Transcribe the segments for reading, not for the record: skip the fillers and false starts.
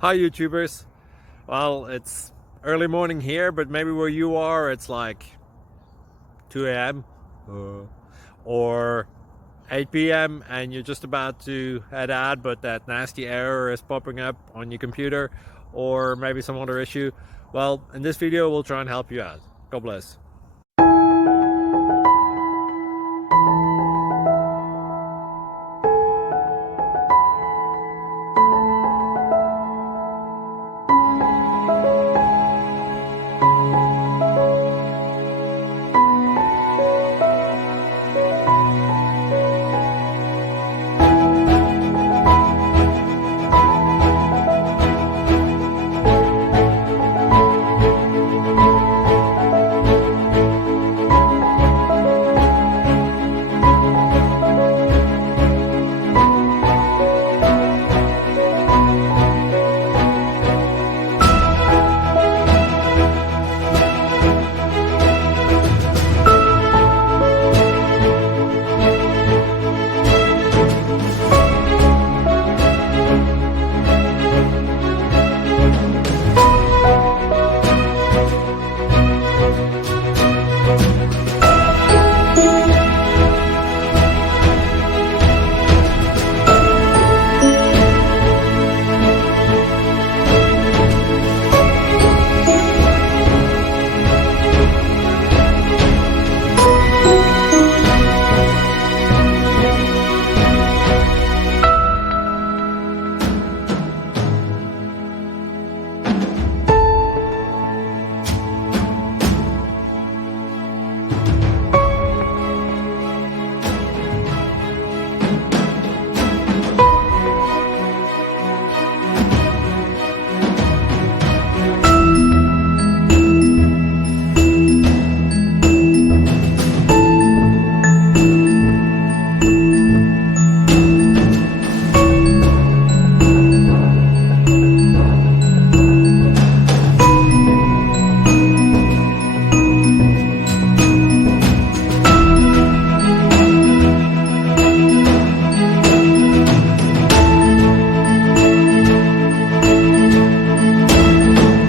Hi YouTubers. Well, it's early morning here, but maybe where you are it's like 2 a.m. or 8 p.m. and you're just about to head out, but that nasty error is popping up on your computer, or maybe some other issue. Well, in this video we'll try and help you out. God bless.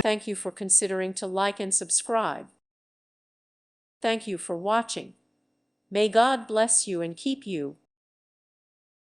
Thank you for considering to like and subscribe. Thank you for watching. May God bless you and keep you.